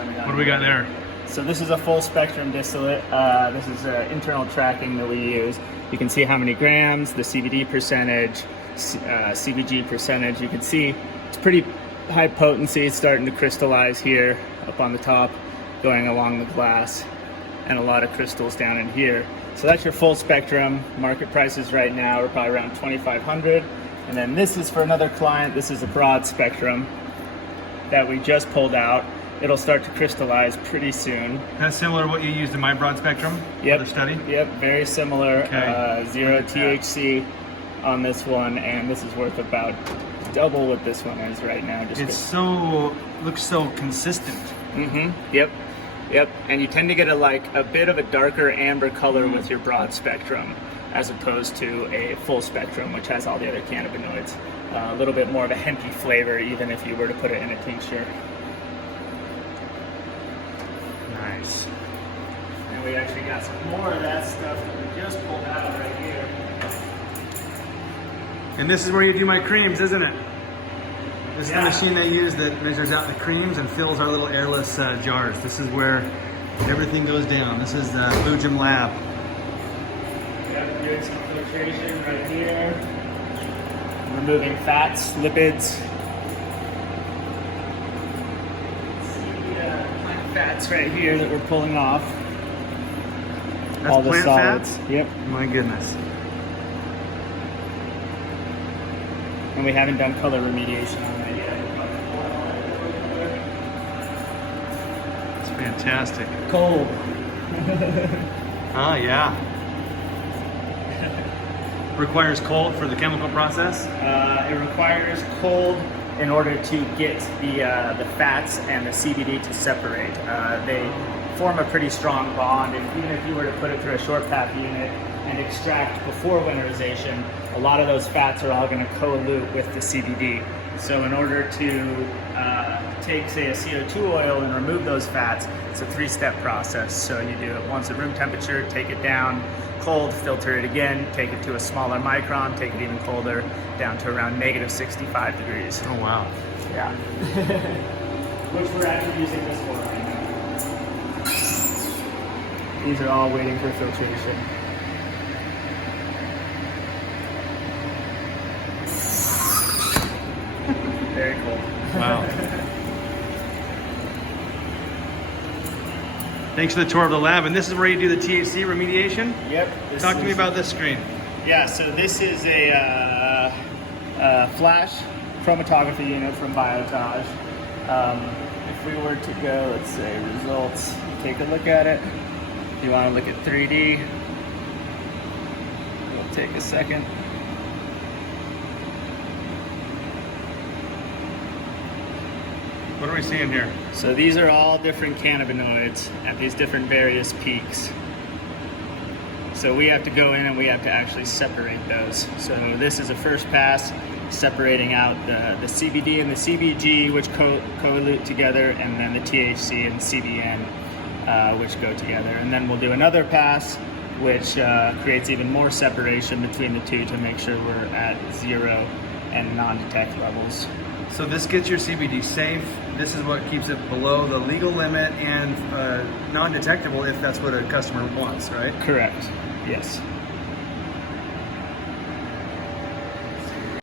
blend it on. What do we got there? So this is a full spectrum distillate. This is internal tracking that we use. You can see how many grams, the CBD percentage, CBG percentage. You can see it's pretty high potency. It's starting to crystallize here up on the top, going along the glass, and a lot of crystals down in here. So that's your full spectrum. Market prices right now are probably around $2,500. And then this is for another client. This is a broad spectrum that we just pulled out. It'll start to crystallize pretty soon. That's similar to what you used in my broad spectrum Yep. for the study? Yep, very similar. Okay. Zero THC on this one, and this is worth about double what this one is right now. It's looks so consistent. Mm-hmm. Yep. Yep. And you tend to get a bit of a darker amber color with your broad spectrum, as opposed to a full spectrum, which has all the other cannabinoids. A little bit more of a hempy flavor, even if you were to put it in a tincture. Nice. And we actually got some more of that stuff that we just pulled out right here. And this is where you do my creams, isn't it? This is the machine they use that measures out the creams and fills our little airless jars. This is where everything goes down. This is the Boojum lab. Yep, doing some filtration right here. Removing fats, lipids. See plant fats right here that we're pulling off. That's all the plant solids. fats? Yep. My goodness. And we haven't done color remediation on that yet. It's fantastic. Cold. Oh, yeah. Requires cold for the chemical process? It requires cold in order to get the fats and the CBD to separate. They form a pretty strong bond, and even if you were to put it through a short path unit and extract before winterization, a lot of those fats are all going to co-elute with the CBD. So in order to take, say, a CO2 oil and remove those fats, it's a three-step process. So you do it once at room temperature, take it down, cold, filter it again, take it to a smaller micron, take it even colder, down to around negative 65 degrees. Oh, wow. Yeah. Which we're actually using this for right now. These are all waiting for filtration. Very cool. Wow. Thanks for the tour of the lab. And this is where you do the THC remediation? Yep. Talk to me about this screen. Yeah, so this is a flash chromatography unit from Biotage. If we were to go, let's say, results, take a look at it. If you want to look at 3D, it'll take a second. What are we seeing here? So these are all different cannabinoids at these different various peaks. So we have to go in and we have to actually separate those. So this is a first pass, separating out the CBD and the CBG, which co-elute together, and then the THC and CBN, which go together. And then we'll do another pass, which creates even more separation between the two to make sure we're at 0 and non-detect levels. So this gets your CBD safe. This is what keeps it below the legal limit and non-detectable if that's what a customer wants, right? Correct. Yes.